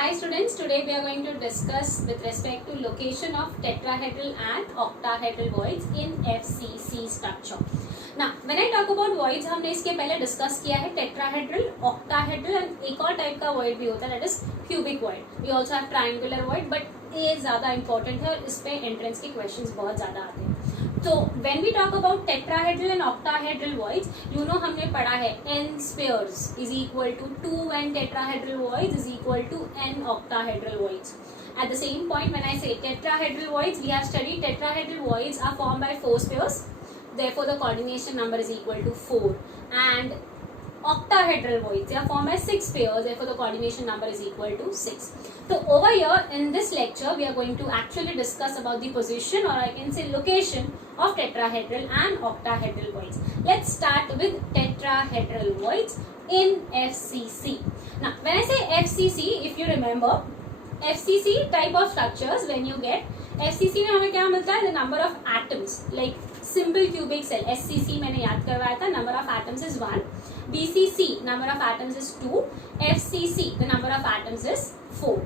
Hi students, today we are going to discuss with respect to location of tetrahedral and octahedral voids in FCC structure. Now, when I talk about voids, हमने इसके पहले discuss किया है tetrahedral, octahedral and एक और type का void भी होता है, that is cubic void. We also have triangular void, but ये ज़्यादा important है और इस पे entrance के questions बहुत ज़्यादा आते हैं. तो when we talk about tetrahedral and octahedral voids, you know हमने पढ़ा है n spheres is equal to 2n tetrahedral voids is equal to n octahedral voids. At the same point, when I say tetrahedral voids, we have studied tetrahedral voids are formed by 4 spheres. Therefore, the coordination number is equal to 4. And octahedral voids, they are formed by 6 spheres. Therefore, the coordination number is equal to 6. So, over here in this lecture, we are going to actually discuss about the position, or I can say location of tetrahedral and octahedral voids. Let's start with tetrahedral voids in FCC. Now, when I say FCC, if you remember, FCC type of structures, when you get FCC में हमें क्या मिलता है? The number of atoms, like simple cubic cell. SCC मैंने याद करवाया था, number of atoms is 1. BCC, number of atoms is 2. FCC, the number of atoms is 4.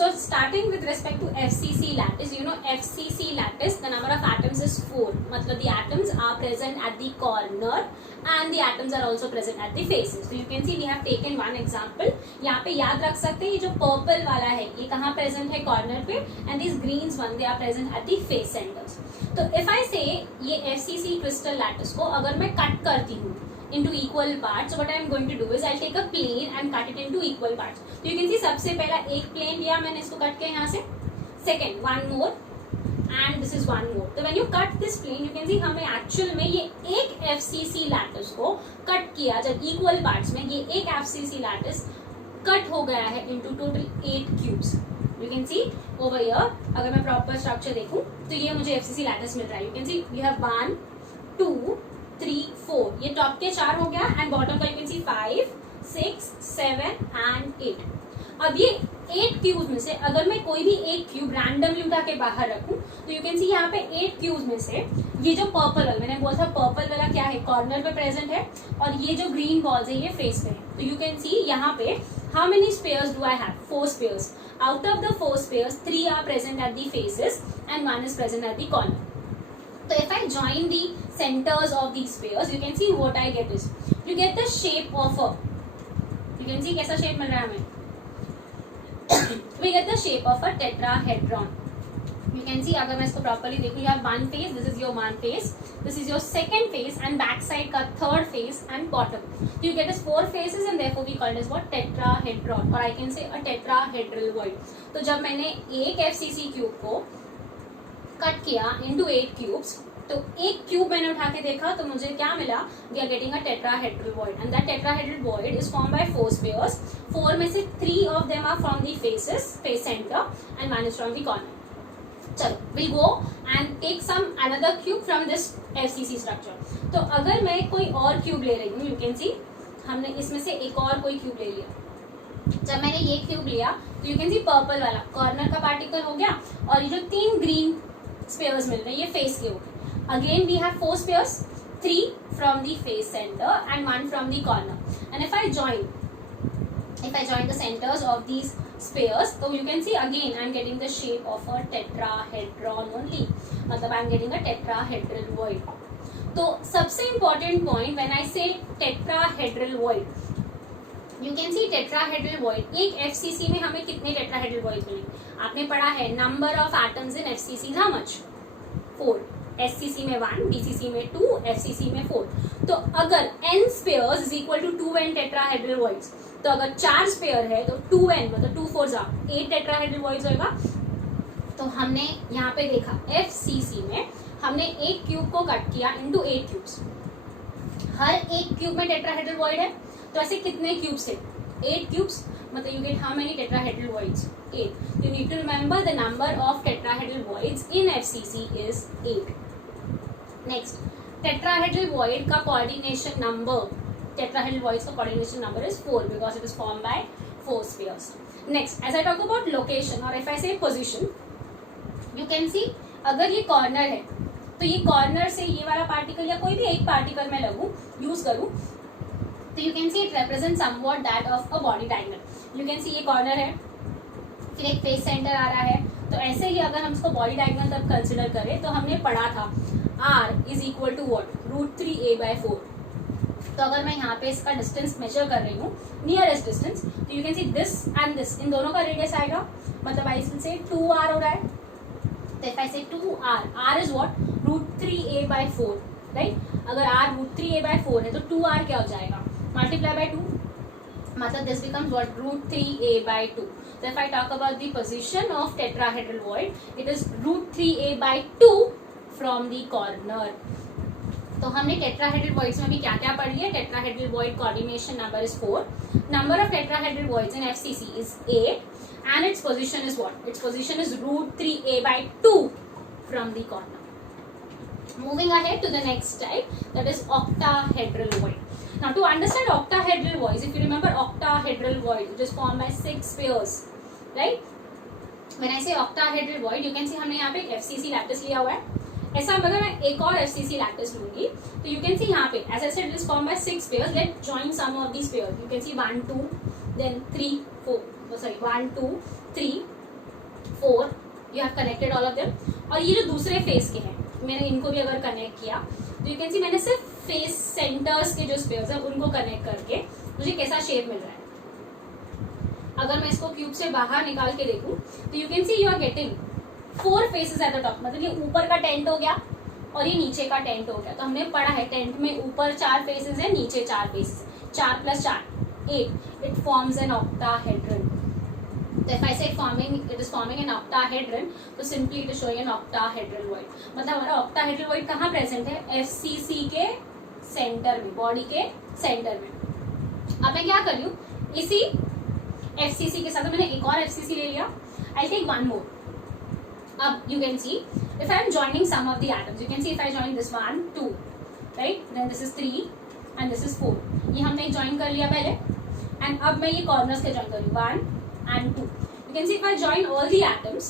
So starting with respect to FCC lattice, you know FCC lattice, the number of atoms is 4. मतलब the atoms are present at the corner and the atoms are also present at the faces. So you can see we have taken one example. यहाँ पे याद रख सकते हैं ये जो purple वाला है ये कहाँ present है corner पे, and these greens one they are present at the face centers. तो if I say ये FCC crystal lattice को अगर मैं cut करती हूँ into equal parts, so what I am going to do is I'll take a plane and cut it into equal parts. So you can see सबसे पहला एक plane लिया मैंने इसको cut किया यहाँ से, second one more and this is one more. तो when you cut this plane, you can see हमें actual में ये एक FCC lattice को cut किया जब equal parts में, ये एक FCC lattice cut हो गया है into total 8 cubes. You can see over here, अगर मैं proper structure देखूँ तो ये मुझे FCC lattice मिल रहा है. You can see you have 1, 2, 3, 4. ये टॉप के 4 हो गया एंड बॉटम का यू कैन सी 5, 6, 7 एंड 8. अब ये 8 क्यूब में से अगर मैं कोई भी एक क्यूब रैंडमली उठा के बाहर रखूं तो यू कैन सी यहाँ पे 8 क्यूब में से ये जो पर्पल वाला, मैंने बोला था पर्पल वाला क्या है, कॉर्नर पे प्रेजेंट है और ये जो ग्रीन बॉल्स है ये फेस पे है. तो यू कैन सी यहाँ पे how many spheres do I have? 4 spheres. Out of the 4 spheres 3 are present at the faces and 1 is present at the corner. So if I join the centers of these spheres, you can see what I get is, you get the shape of a, you can see कैसा shape मिल रहा है हमें? We get the shape of a tetrahedron. You can see अगर मैं इसको properly देखूँ, you have one face, this is your one face, this is your second face and back side का third face and bottom. So you get as 4 faces and therefore we call it as what? Tetrahedron, or I can say a tetrahedral void. तो जब मैंने एक FCC cube को cut किया into 8 cubes, तो एक cube मैंने उठा के देखा तो मुझे क्या मिला? We are getting a tetrahedral void and that tetrahedral void is form by 4 spheres. 4 में से 3 of them are from the faces, face centre and 1 is from the corner. चलो will go and take some another cube from this FCC structure. तो अगर मैं कोई और cube ले रही हूँ, यू कैन सी हमने इसमें से एक और कोई क्यूब ले लिया. जब मैंने ये क्यूब लिया तो यू कैन सी पर्पल वाला कॉर्नर का पार्टिकल हो गया और ये जो 3 ग्रीन स्पेयर्स मिल रहे हैं ये फेस के हो गए. Again we have 4 spheres, 3 from the face centre and 1 from the corner. And if I join the centers of these spheres, so you can see again I am getting the shape of a tetrahedron only. मतलब I am getting a tetrahedral void. तो सबसे important point when I say tetrahedral void, you can see tetrahedral void. एक FCC में हमें कितने tetrahedral voids मिले? आपने पढ़ा है number of atoms in FCC how much? 4. SCC में 1, BCC में 2, FCC में 4. तो अगर n spheres is equal to 2n tetrahedral voids, तो अगर 4 स्पेयर है तो 2n मतलब 2 4 8 tetrahedral voids होगा. तो हमने यहाँ पे देखा FCC में हमने एक क्यूब को कट किया into 8 क्यूब्स. हर एक क्यूब में tetrahedral void है, तो ऐसे कितने क्यूब्स है? 8 क्यूब्स. मतलब you get how many tetrahedral voids? 8. You need to remember the number of tetrahedral voids in FCC is 8. Next, tetrahedral void का coordination number, tetrahedral voids का coordination number is 4 because it is formed by 4 spheres. Next, as I talk about location or if I say position, you can see अगर ये corner है तो ये corner से ये वाला पार्टिकल या कोई भी एक पार्टिकल मैं यूज करूँ, तो you can see it represent somewhat that of a body diagonal. You can सी ये कॉर्नर है, फिर एक फेस सेंटर आ रहा है, तो ऐसे ही अगर हम इसको बॉडी डायगोनल तब कंसिडर करें तो हमने पढ़ा था r is equal to what, √3a/4। तो अगर मैं यहाँ पे इसका डिस्टेंस मेजर कर रही हूँ, नियरेस्ट डिस्टेंस, तो you can see this and this, इन दोनों का रेडियस आएगा, मतलब आई से 2r हो रहा है। तो इफ आई से 2r, r is what, √3a/4, right. अगर r √3a/4 है तो 2r क्या हो जाएगा, मल्टीप्लाई बाय 2, मतलब this becomes what, √3a/2। So if I talk about the position of tetrahedral void, it is √3a/2 from the corner. तो हमने tetrahedral voids में भी क्या क्या पढ़ लिया। tetrahedral void coordination number is 4. Number of tetrahedral voids in FCC is 8, and its position is what? Its position is √3a/2 from the corner. Moving ahead to the next type, that is octahedral void. Now to understand octahedral voids, if you remember octahedral void, it is formed by 6 pairs, right? When I say octahedral void, you can see हमने यहाँ पे FCC lattice लिया हुआ है। ऐसा अगर मैं एक और FCC lattice लूंगी तो you can see यहाँ पे, as I said, it is formed by 6 pairs. Let's join some of these pairs. You can see 1, 2, then 3, 4. Sorry, 1, 2, 3, 4. You have connected all of them. और ये जो दूसरे फेस के हैं, मैंने इनको भी अगर कनेक्ट किया तो यू कैन सी मैंने सिर्फ फेस सेंटर्स के जो स्पेयर्स हैं उनको कनेक्ट करके मुझे कैसा शेप मिल रहा है। अगर मैं इसको क्यूब से बाहर निकाल के देखूं तो you can see you are getting 4 faces at the top, मतलब ये ऊपर का टेंट हो गया और ये नीचे का टेंट हो गया। तो हमने पढ़ा है टेंट में ऊपर 4 फेसेस है, नीचे 4 faces, 4 + 4 8, it forms an octahedron. So if I say it is forming an octahedron, तो simply it is showing an octahedral void। मतलब हमारा octahedral void कहाँ प्रेजेंट है, FCC के सेंटर में, बॉडी के सेंटर में। अब मैं क्या कर रही हूँ, इसी FCC के साथ मैंने एक और FCC ले लिया, I'll take one more। अब you can see if I am joining some of the atoms, you can see if I join this 1, 2, right, then this is 3 and this is 4। ये हमने ज्वाइन कर लिया पहले, and अब मैं ये corners के ज्वाइन कर रही हूँ 1 and 2। You can see if I join all the atoms,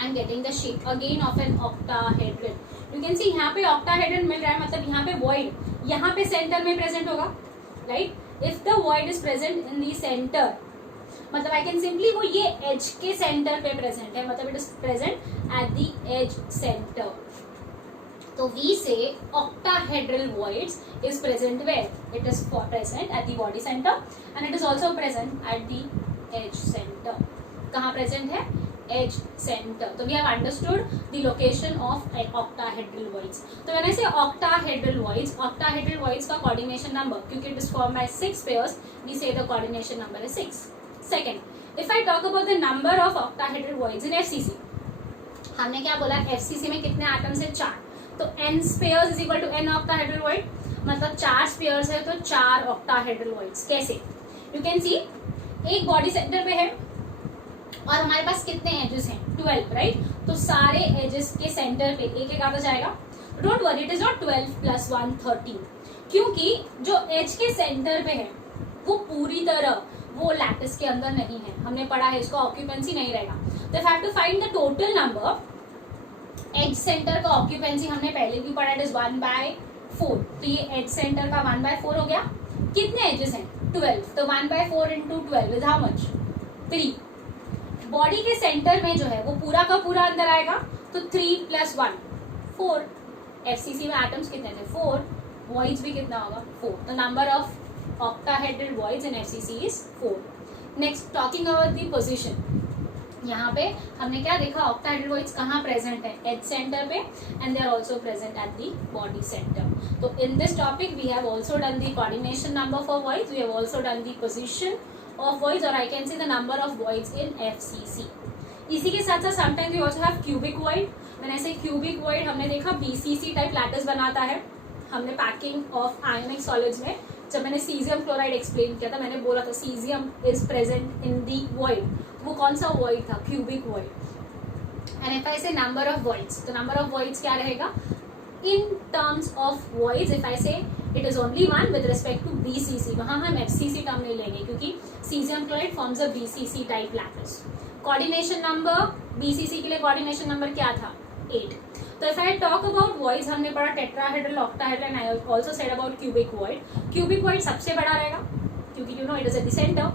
I'm getting the shape again of an octahedron। You can see यहाँ पे octahedron मिल रहा है, मतलब यहाँ पे void यहाँ पे सेंटर में प्रेजेंट होगा, right? If the void is present in the center, मतलब I can simply वो ये edge के सेंटर पे प्रेजेंट है, मतलब it is present at the edge center। तो we say octahedral voids is present where? It is present at the body center and it is also present at the edge center। कहाँ present है, edge center। तो we have understood the location of octahedral voids। तो when I say octahedral voids का coordination number, क्योंकि it is formed by 6 pairs, we say the coordination number is 6। Second, if I talk about the number of octahedral voids in FCC, हमने क्या बोला, FCC में कितने atoms है, 4। तो n pairs is equal to n octahedral void, मतलब 4 pairs है तो 4 octahedral voids। कैसे, you can see एक बॉडी सेंटर पे है और हमारे पास कितने एजेस हैं, 12, राइट। तो सारे एजेस के सेंटर पे एक एक आता जाएगा। Don't worry, it is not 12 + 1 13, क्योंकि जो एज के सेंटर पे है वो पूरी तरह वो लैटिस के अंदर नहीं है। हमने पढ़ा है इसको ऑक्यूपेंसी नहीं रहेगा। तो if I have to find the total number, edge centre का ऑक्यूपेंसी हमने पहले भी पढ़ा, इट इज 1/4। तो ये एज सेंटर का 1/4 हो गया। कितने एजेस हैं, 12, तो 1/4 × 12 इज हाउ मच, 3। बॉडी के सेंटर में जो है वो पूरा का पूरा अंदर आएगा, तो 3 + 1 4। FCC में एटम्स कितने थे, 4। वॉइड्स भी कितना होगा, 4। तो number of octahedral voids in FCC is 4। Next, talking about the position, यहाँ पे हमने क्या देखा, ऑक्टाहेड्रल वॉइड्स कहाँ प्रेजेंट है, एज सेंटर पे, and they are also present at the body centre. तो in this topic we have also done the coordination number for voids, we have also done the position of voids, और I can see the number of voids in FCC। इसी के साथ साथ sometimes we also have cubic void. मैंने ऐसे cubic void हमने देखा BCC type lattice बनाता है। हमने पैकिंग ऑफ आयोनिक सॉलिड्स में जब मैंने सीजियम क्लोराइड एक्सप्लेन किया था, मैंने बोला था caesium is present in the void. वो कौन सा वॉइड था, cubic void. And if I say number of voids, तो नंबर ऑफ वॉइड्स क्या रहेगा in terms of voids. If I say it is only 1 with respect to BCC, वहां हम FCC term नहीं लेंगे क्योंकि caesium chloride forms a BCC type lattice. Coordination number BCC के लिए कोऑर्डिनेशन नंबर क्या था, 8। तो if I talk about voids, हमने पढ़ा tetrahedral, octahedral, and I also said about cubic void. Cubic void सबसे बड़ा रहेगा क्योंकि you know it is at the center.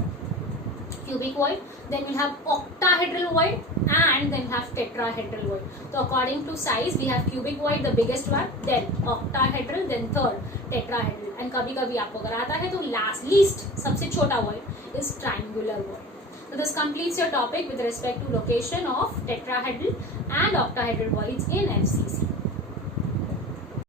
Cubic void, then we'll have octahedral void, and then have tetrahedral void. So according to size, we have cubic void the biggest one, then octahedral, then third tetrahedral, and कभी कभी आपको अगर आता है तो least सबसे छोटा void is triangular void. So this completes your topic with respect to location of tetrahedral and octahedral voids in FCC.